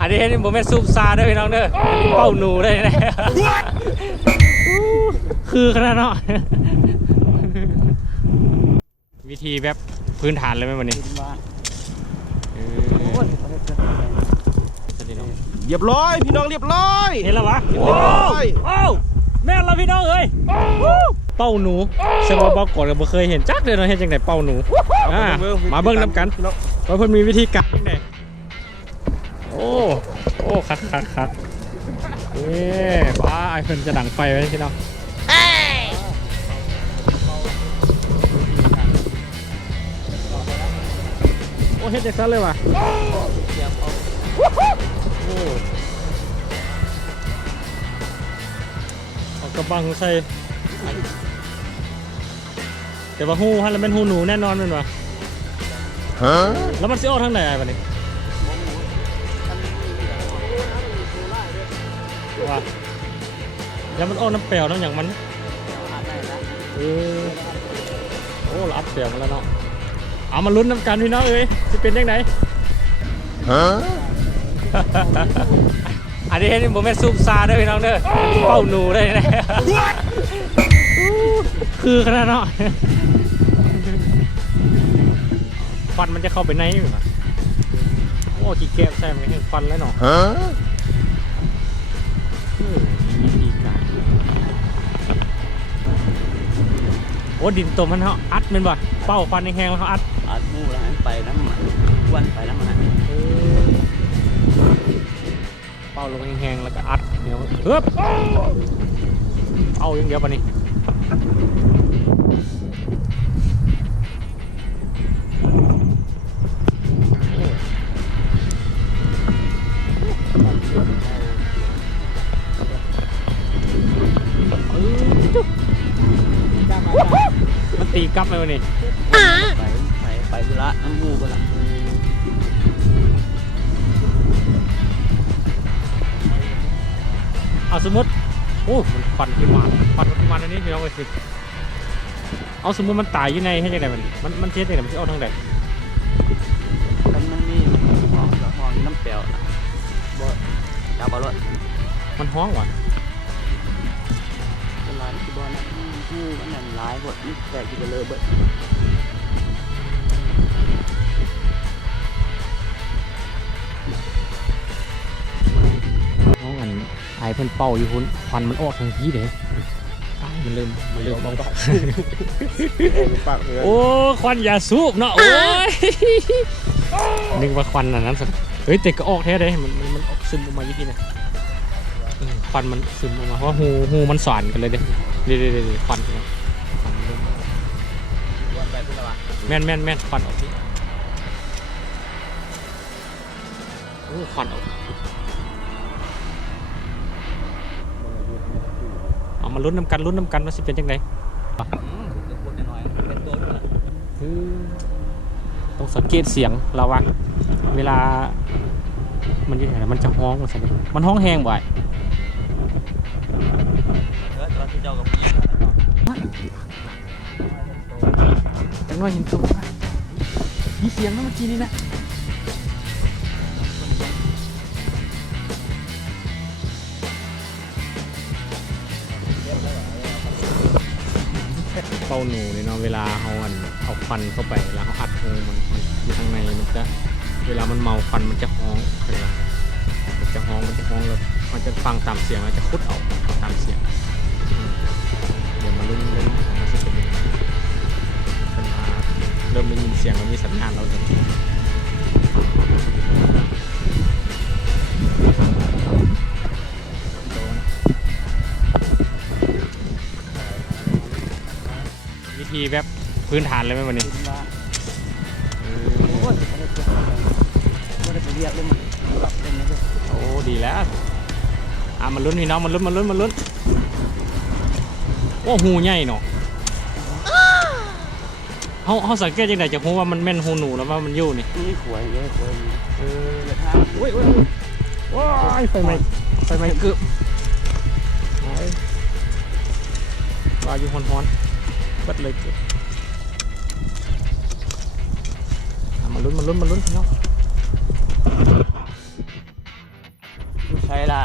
อันนี้นี่ผมเป็นซุปซาด้วยพี่น้องเด้อเป้าหนูเลยนะคือขนาดเนาะวิธีแบบพื้นฐานเลยไหมวันนี้เรียบร้อยพี่น้องเรียบร้อย เห็นแล้ววะ เรียบร้อย โอ้แม่เราพี่น้องเอ้ยเป้าหนูซึ่งว่าบอกก่อนก็เคยเห็นจักเลยเนาะเห็นจังไหนเป้าหนูมาเบิ้งน้ำกันว่าเพิ่นมีวิธีการยังไงโอ้คักป้าไอ้เพิ่นจะดังไฟไว้พี่น้องโอ้เฮ็ดจังซั่นเลยว่ะเอากระบังใส่แต่ว่าหูฮะแล้วเป็นหูหนูแน่นอนเป็นวะแล้วมันสิออกทางไหนไอ้บัดนี้ว่าแล้วมันออกน้ำเปลวน้ำอย่างมันโอ้เราอัดเปลวมาแล้วเนาะเอามาลุ้นน้ำกันพี่น้องเอ้ยจะเป็นยังไงอันนี้นี่ผมเป็นซุปซาด้วยพี่น้องเด้อเป้าหนูเลยนะคือขนาดเนาะฟันมันจะเข้าไปในไหมโอ้กี่แก้วใช่ไหมให้ฟันแล้วเนาะโอ้ดินตมมันเขาอัดเป็นบ่เป้าฟันแห้งแล้วเขาอัดมูแล้วไปน้ำมันวันไปน้ำมันเป้าลงแห้งๆแล้วก็อัดเดี๋ยวเฮ้ยเอาอย่างเดียวปะนี่มันตีกลับเลยวันนี้ไปกุละน้ำมูกุละเอาสมมติโอ้มันฟันขึ้นมาอันนี้พี่น้องเลยสิเอาสมมติมันตายอยู่ในให้ยังไงมันเช็ดยังไงมันจะเอาทางไหนมันมีห้องน้ำเปลวบ่จับบอลมันห้องว่ะเป็นลายที่บอลนะมันนั่นลายหมดแต่ที่จะเลยเบิดน้องอันไอเพิ่นเป่าอยู่หุ่นควันมันออกทางที่เด้มันเริ่มมองปากโอ้ควันอย่าสูบเนาะโอ้ยนึกว่าควันอันนั้นสักเฮ้ยแต่ก็ออกแท้เลยมันออกซึมออกมาอยู่ที่ไหนควันมันซึมออกมาเพราะหูมันสานกันเลยเด้ควันแม่นควันออกที่โอ้ควันออกเอามาลุ้นน้ำกันว่าสิเป็นยังไงต้องสังเกตเสียงเราว่าเวลามันยังไงมันจะฮ้องมันฮ้องแห้งบ่อยจังว่าเห็นตัวมีเสียงนะเมื่อกี้นี่นะเป้าหนูเนี่ยเนาะเวลาเขาเอาควันเข้าไปแล้วเขาอัดหูมันอยู่ข้างในมันจะเวลามันเมาควันมันจะฮ้องเวลามันจะฮ้องแล้วมันจะฟังตามเสียงแล้วจะคุดออกตามเสียงเดี๋ยวมาลุ้นมันจะเป็นยังไงเป็นมาเริ่มได้ยินเสียงแล้วมีสัญญาณเราจะวิธีแบบพื้นฐานเลยไหมวันนี้โอ้ดีแล้วมันลุ้นพี่น้องมันลุ้นโอ้หูใหญ่เนาะเขาสังเกตยังไงจะรู้ว่ามันแม่นหูหนูแล้วว่ามันอยู่นี่ขวยเยอะขวยว้ายไฟไหม้เกือบว่าอยู่ฮ้อนๆบัดเลยเกือบมาลุ้นพี่น้อง ใช่ล่ะ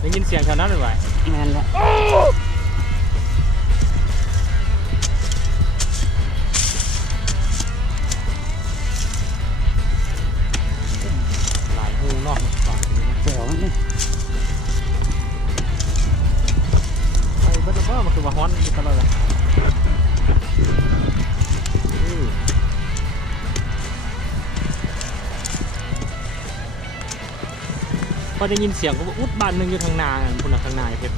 ได้ยินเสียงแถวนั้นหรือไง แม่นละ หลายหูเนอกฝั่งนี้นะ แป๋วนี่ ไปเบิ้ลเบิ้ลมันคือมาฮ้อนอยู่ตลอดเลยพอได้ยินเสียงก็ว่าอุดบ้านหนึ่งอยู่ทางนาคนละทางนาเพชร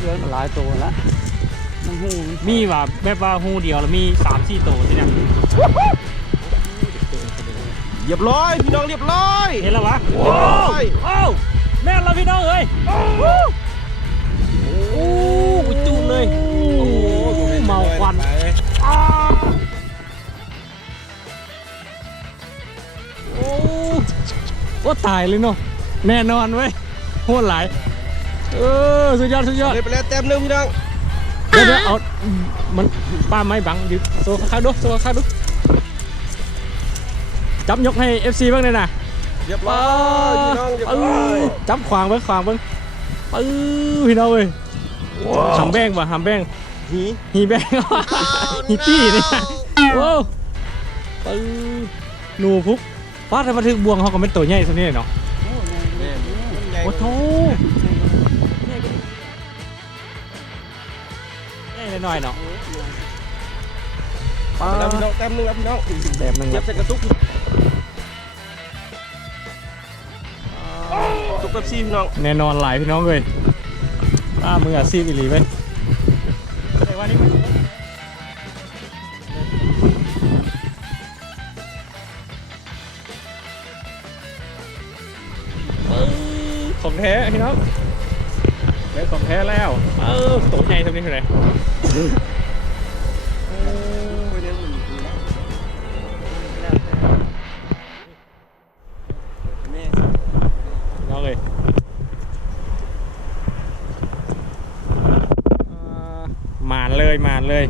เยอะหลายตัวละมันหู มีว่าแบบว่าหูเดียวแล้วมี3-4ตัวที่เนี่ย เรียบร้อยพี่น้องเรียบร้อย เห็นแล้ววะ เรียบร้อย โอ้แม่นแล้วพี่น้องเอ้ยโอ้จูนเลยโอ้เมาควันอ้าวโอ้ตายเลยเนาะแน่นอนเว้ยโหดหลายสุดยอดสุดยอด เลยไปแล้วแต้มหนึงพี่น้อง เดี๋ยวเอามันป้าไม้บังยึดโซ่ข้างดูโซ่ข้างดูจับยกให้ FC บ้างเลยนะ เรียบร้อยพี่น้องเรียบร้อย จับขวางเบิ้งพี่น้องเว้ยหำแบงป่ะหำแบง หี ฮีแบงฮีตี้เนี่ยโอ้หนูพุกป้าทำมาถึงบวงเขาก็เป็นตัวใหญ่สักนิดเนาะ แม่นมันใหญ่ โอ้โหใหญ่หน่อยเนาะ ไปแล้วพี่น้องแต้มหนึงครับพี่น้อง แบบนึง เทียบใส่กระตุกตุกเป๊ปซี่พี่น้อง แน่นอนหลายพี่น้องเลยมืออาชีพอีหลีไปแต่ว่านี่ของแท้พี่น้องเป็นของแท้แล้วตัวใหญ่ทำนี่คืออะไร ไปเรียนอยู่ดีนะแม่ น้องเลยมานเลย